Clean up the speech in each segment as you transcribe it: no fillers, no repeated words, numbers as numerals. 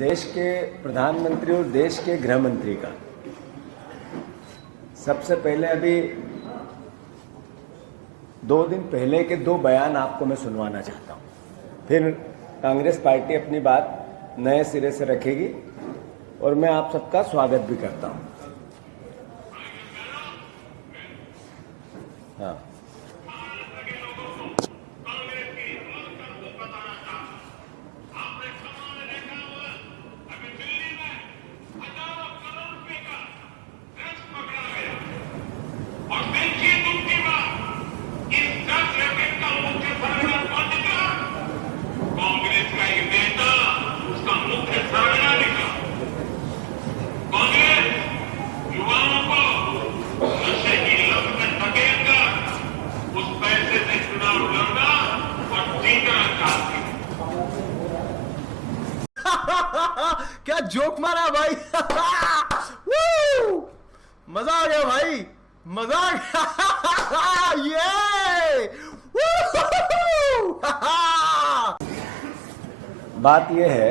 देश के प्रधानमंत्री और देश के गृह मंत्री का सबसे पहले अभी 2 दिन पहले के 2 बयान आपको मैं सुनवाना चाहता हूं। फिर कांग्रेस पार्टी अपनी बात नए सिरे से रखेगी और मैं आप सबका स्वागत भी करता हूं। हाँ, क्या जोक मारा भाई। मजा आ गया भाई, मजा आ गया। ये बात यह है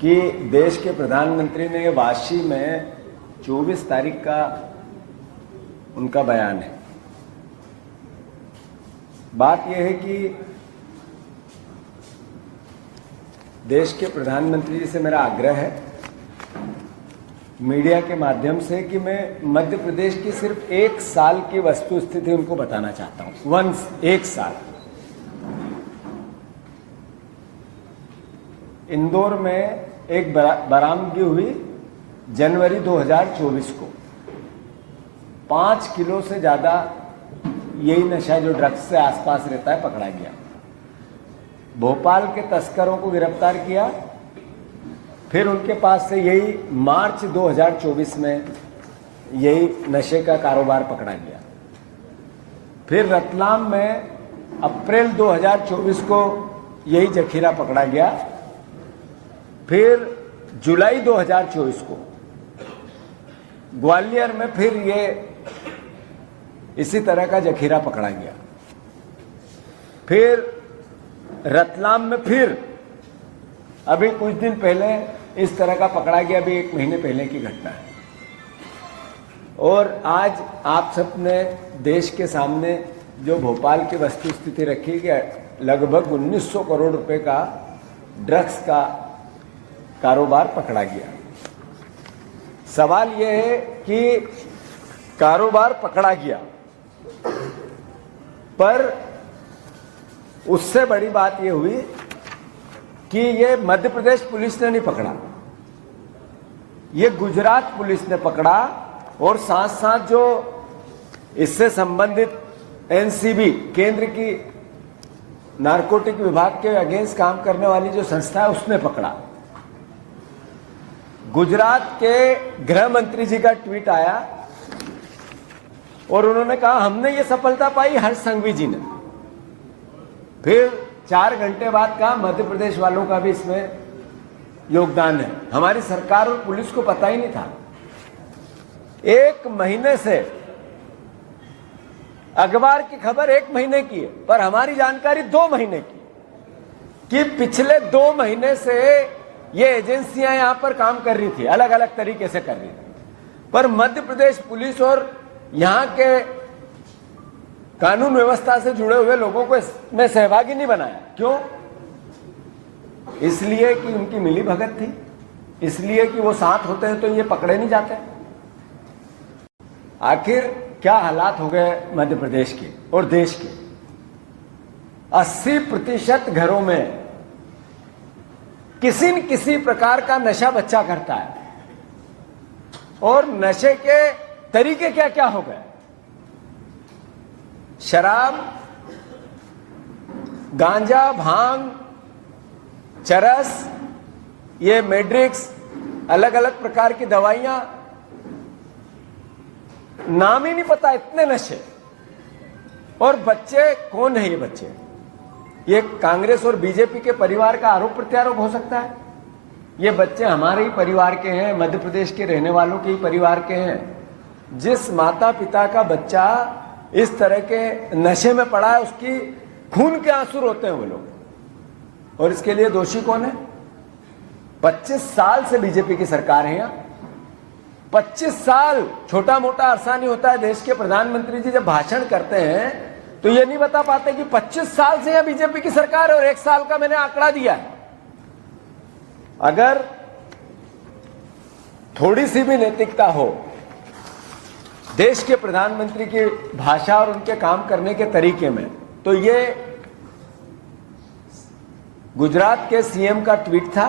कि देश के प्रधानमंत्री ने वाशी में 24 तारीख का उनका बयान है। बात यह है कि देश के प्रधानमंत्री जी से मेरा आग्रह है मीडिया के माध्यम से कि मैं मध्य प्रदेश की सिर्फ 1 साल की वस्तु स्थिति उनको बताना चाहता हूं। 1 साल इंदौर में एक बरामदगी हुई जनवरी 2024 को। 5 किलो से ज्यादा यही नशा जो ड्रग्स से आसपास रहता है पकड़ा गया। भोपाल के तस्करों को गिरफ्तार किया, फिर उनके पास से यही मार्च 2024 में यही नशे का कारोबार पकड़ा गया। फिर रतलाम में अप्रैल 2024 को यही जखीरा पकड़ा गया। फिर जुलाई 2024 को ग्वालियर में फिर ये इसी तरह का जखीरा पकड़ा गया। फिर रतलाम में फिर अभी कुछ दिन पहले इस तरह का पकड़ा गया, अभी 1 महीने पहले की घटना है। और आज आप सब ने देश के सामने जो भोपाल की वस्तु स्थिति रखी कि लगभग 1900 करोड़ रुपए का ड्रग्स का कारोबार पकड़ा गया। सवाल यह है कि कारोबार पकड़ा गया, पर उससे बड़ी बात यह हुई कि ये मध्य प्रदेश पुलिस ने नहीं पकड़ा, ये गुजरात पुलिस ने पकड़ा। और साथ साथ जो इससे संबंधित एनसीबी केंद्र की नारकोटिक विभाग के अगेंस्ट काम करने वाली जो संस्था है उसने पकड़ा। गुजरात के गृह मंत्री जी का ट्वीट आया और उन्होंने कहा हमने ये सफलता पाई हर्ष संघवी जी ने। फिर 4 घंटे बाद कहा मध्य प्रदेश वालों का भी इसमें योगदान है। हमारी सरकार और पुलिस को पता ही नहीं था। 1 महीने से अखबार की खबर 1 महीने की है, पर हमारी जानकारी 2 महीने की कि पिछले 2 महीने से ये एजेंसियां यहां पर काम कर रही थी, अलग अलग तरीके से कर रही थी, पर मध्य प्रदेश पुलिस और यहां के कानून व्यवस्था से जुड़े हुए लोगों को इसमें सहभागी नहीं बनाया। क्यों? इसलिए कि उनकी मिली भगत थी, इसलिए कि वो साथ होते हैं तो ये पकड़े नहीं जाते। आखिर क्या हालात हो गए मध्य प्रदेश के और देश के। 80% घरों में किसी न किसी प्रकार का नशा बच्चा करता है। और नशे के तरीके क्या क्या हो गए। शराब, गांजा, भांग, चरस, ये मैड्रिक्स, अलग अलग प्रकार की दवाइयां, नाम ही नहीं पता, इतने नशे। और बच्चे कौन है ये बच्चे? ये कांग्रेस और बीजेपी के परिवार का आरोप प्रत्यारोप हो सकता है। ये बच्चे हमारे ही परिवार के हैं, मध्य प्रदेश के रहने वालों के ही परिवार के हैं। जिस माता पिता का बच्चा इस तरह के नशे में पड़ा है, उसकी खून के आंसू रोते हैं वो लोग। और इसके लिए दोषी कौन है? 25 साल से बीजेपी की सरकार है यहाँ। 25 साल छोटा मोटा अरसा नहीं होता है। देश के प्रधानमंत्री जी जब भाषण करते हैं तो ये नहीं बता पाते कि 25 साल से यहाँ बीजेपी की सरकार है और 1 साल का मैंने आंकड़ा दिया है। अगर थोड़ी सी भी नैतिकता हो देश के प्रधानमंत्री की भाषा और उनके काम करने के तरीके में, तो ये गुजरात के सीएम का ट्वीट था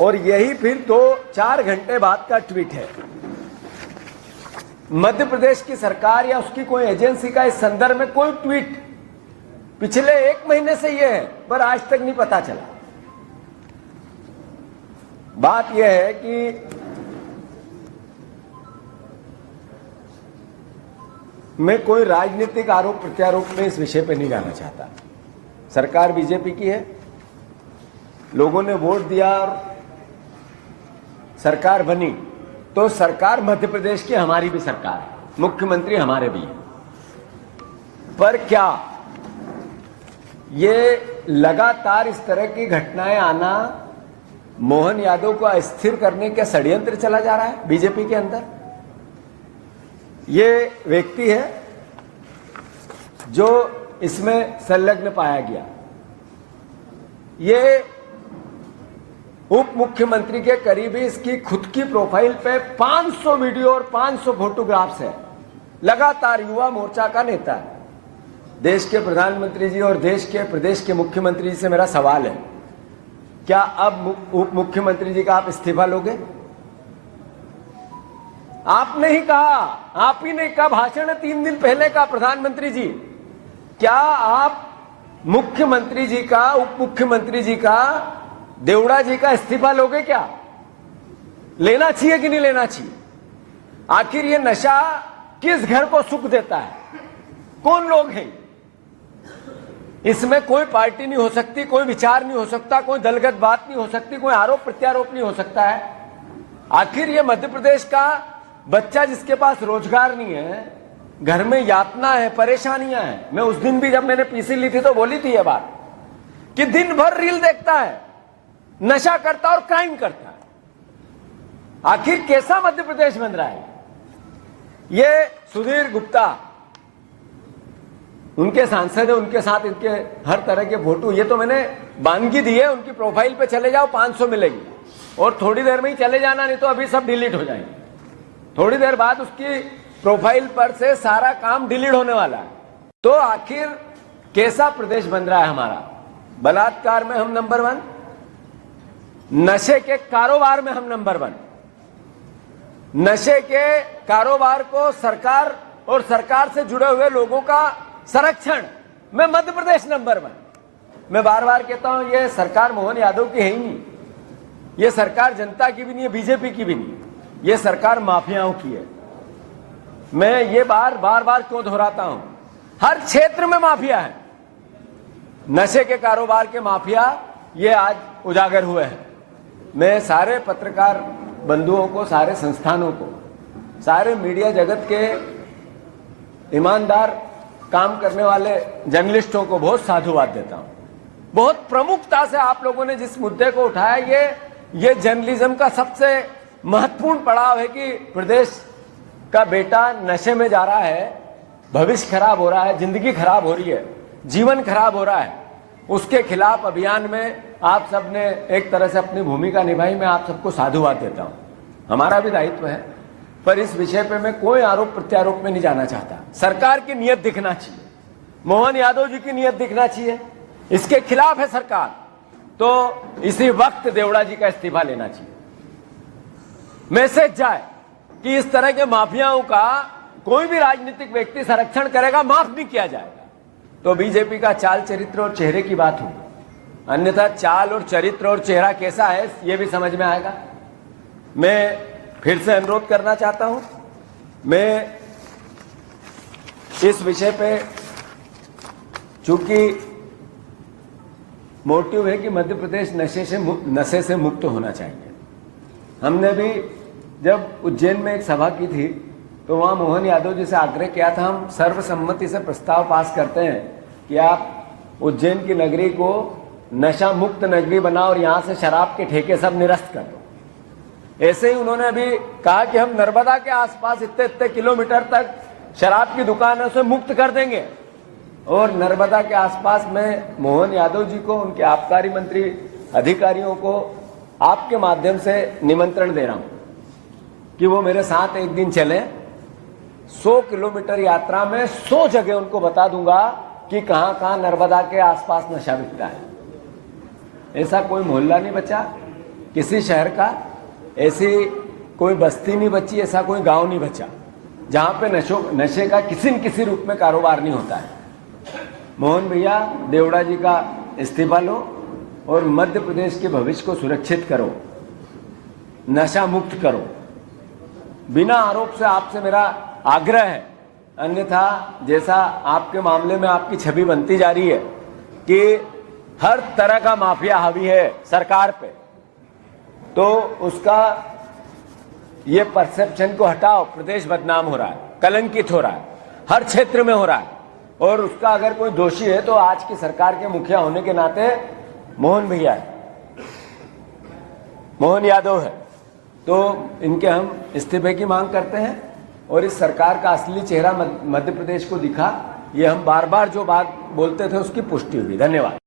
और यही फिर 2-4 घंटे बाद का ट्वीट है। मध्य प्रदेश की सरकार या उसकी कोई एजेंसी का इस संदर्भ में कोई ट्वीट पिछले 1 महीने से यह है, पर आज तक नहीं पता चला। बात यह है कि मैं कोई राजनीतिक आरोप प्रत्यारोप में इस विषय पे नहीं जाना चाहता। सरकार बीजेपी की है, लोगों ने वोट दिया और सरकार बनी, तो सरकार मध्य प्रदेश की हमारी भी सरकार है, मुख्यमंत्री हमारे भी हैं। पर क्या ये लगातार इस तरह की घटनाएं आना मोहन यादव को अस्थिर करने का षड्यंत्र चला जा रहा है बीजेपी के अंदर? ये व्यक्ति है जो इसमें संलग्न पाया गया। ये उप मुख्यमंत्री के करीबी इसकी खुद की प्रोफाइल पे 500 वीडियो और 500 फोटोग्राफ्स है। लगातार युवा मोर्चा का नेता है। देश के प्रधानमंत्री जी और देश के प्रदेश के मुख्यमंत्री जी से मेरा सवाल है, क्या अब उप मुख्यमंत्री जी का आप इस्तीफा लोगे? आपने ही कहा, आप ही ने कहा, भाषण 3 दिन पहले का प्रधानमंत्री जी, क्या आप मुख्यमंत्री जी का, उप मुख्यमंत्री जी का, देवड़ा जी का इस्तीफा लोगे? क्या लेना चाहिए कि नहीं लेना चाहिए? आखिर ये नशा किस घर को सुख देता है? कौन लोग हैं? इसमें कोई पार्टी नहीं हो सकती, कोई विचार नहीं हो सकता, कोई दलगत बात नहीं हो सकती, कोई आरोप प्रत्यारोप नहीं हो सकता है। आखिर ये मध्य प्रदेश का बच्चा जिसके पास रोजगार नहीं है, घर में यातना है, परेशानियां हैं। मैं उस दिन भी जब मैंने पीसी ली थी तो बोली थी ये बात कि दिन भर रील देखता है, नशा करता और क्राइम करता है। आखिर कैसा मध्य प्रदेश बन रहा है? ये सुधीर गुप्ता उनके सांसद है, उनके साथ इनके हर तरह के फोटो, ये तो मैंने बानगी दी है। उनकी प्रोफाइल पे चले जाओ, 500 मिलेगी और थोड़ी देर में ही चले जाना, नहीं तो अभी सब डिलीट हो जाएंगे। थोड़ी देर बाद उसकी प्रोफाइल पर से सारा काम डिलीट होने वाला है। तो आखिर कैसा प्रदेश बन रहा है हमारा? बलात्कार में हम नंबर 1, नशे के कारोबार में हम नंबर 1। नशे के कारोबार को सरकार और सरकार से जुड़े हुए लोगों का संरक्षण में मध्य प्रदेश नंबर 1। मैं बार बार कहता हूं, ये सरकार मोहन यादव की है ही नहीं, ये सरकार जनता की भी नहीं है, बीजेपी की भी नहीं, ये सरकार माफियाओं की है। मैं ये बार बार क्यों दोहराता हूं? हर क्षेत्र में माफिया है। नशे के कारोबार के माफिया ये आज उजागर हुए हैं। मैं सारे पत्रकार बंधुओं को, सारे संस्थानों को, सारे मीडिया जगत के ईमानदार काम करने वाले जर्नलिस्टों को बहुत साधुवाद देता हूं। बहुत प्रमुखता से आप लोगों ने जिस मुद्दे को उठाया, ये जर्नलिज्म का सबसे महत्वपूर्ण पड़ाव है कि प्रदेश का बेटा नशे में जा रहा है, भविष्य खराब हो रहा है, जिंदगी खराब हो रही है, जीवन खराब हो रहा है। उसके खिलाफ अभियान में आप सबने एक तरह से अपनी भूमिका निभाई। मैं आप सबको साधुवाद देता हूं, हमारा भी दायित्व है। पर इस विषय पे मैं कोई आरोप प्रत्यारोप में नहीं जाना चाहता। सरकार की नीयत दिखना चाहिए, मोहन यादव जी की नीयत दिखना चाहिए। इसके खिलाफ है सरकार, तो इसी वक्त देवड़ा जी का इस्तीफा लेना चाहिए। मैसेज जाए कि इस तरह के माफियाओं का कोई भी राजनीतिक व्यक्ति संरक्षण करेगा, माफ नहीं किया जाएगा। तो बीजेपी का चाल चरित्र और चेहरे की बात होगी, अन्यथा चाल और चरित्र और चेहरा कैसा है ये भी समझ में आएगा। मैं फिर से अनुरोध करना चाहता हूं, मैं इस विषय पे, चूंकि मोटिव है कि मध्य प्रदेश नशे से मुक्त होना चाहिए। हमने भी जब उज्जैन में एक सभा की थी तो वहां मोहन यादव जी से आग्रह किया था, हम सर्वसम्मति से प्रस्ताव पास करते हैं कि आप उज्जैन की नगरी को नशा मुक्त नगरी बनाओ और यहां से शराब के ठेके सब निरस्त कर दो। ऐसे ही उन्होंने अभी कहा कि हम नर्मदा के आसपास इतने इतने किलोमीटर तक शराब की दुकानों से मुक्त कर देंगे। और नर्मदा के आसपास में मोहन यादव जी को, उनके आबकारी मंत्री अधिकारियों को आपके माध्यम से निमंत्रण दे रहा हूं कि वो मेरे साथ एक दिन चलें। 100 किलोमीटर यात्रा में 100 जगह उनको बता दूंगा कि कहां कहां नर्मदा के आसपास नशा बिकता है। ऐसा कोई मोहल्ला नहीं बचा किसी शहर का, ऐसी कोई बस्ती नहीं बची, ऐसा कोई गांव नहीं बचा जहां पे नशे का किसी न किसी रूप में कारोबार नहीं होता है। मोहन भैया, देवड़ा जी का इस्तीफा लो और मध्य प्रदेश के भविष्य को सुरक्षित करो, नशा मुक्त करो। बिना आरोप से आपसे मेरा आग्रह है, अन्यथा जैसा आपके मामले में आपकी छवि बनती जा रही है कि हर तरह का माफिया हावी है सरकार पे, तो उसका ये परसेप्शन को हटाओ। प्रदेश बदनाम हो रहा है, कलंकित हो रहा है, हर क्षेत्र में हो रहा है। और उसका अगर कोई दोषी है तो आज की सरकार के मुखिया होने के नाते मोहन भैया है, मोहन यादव है। तो इनके हम इस्तीफे की मांग करते हैं और इस सरकार का असली चेहरा मध्य प्रदेश को दिखा। ये हम बार बार जो बात बोलते थे उसकी पुष्टि हुई। धन्यवाद।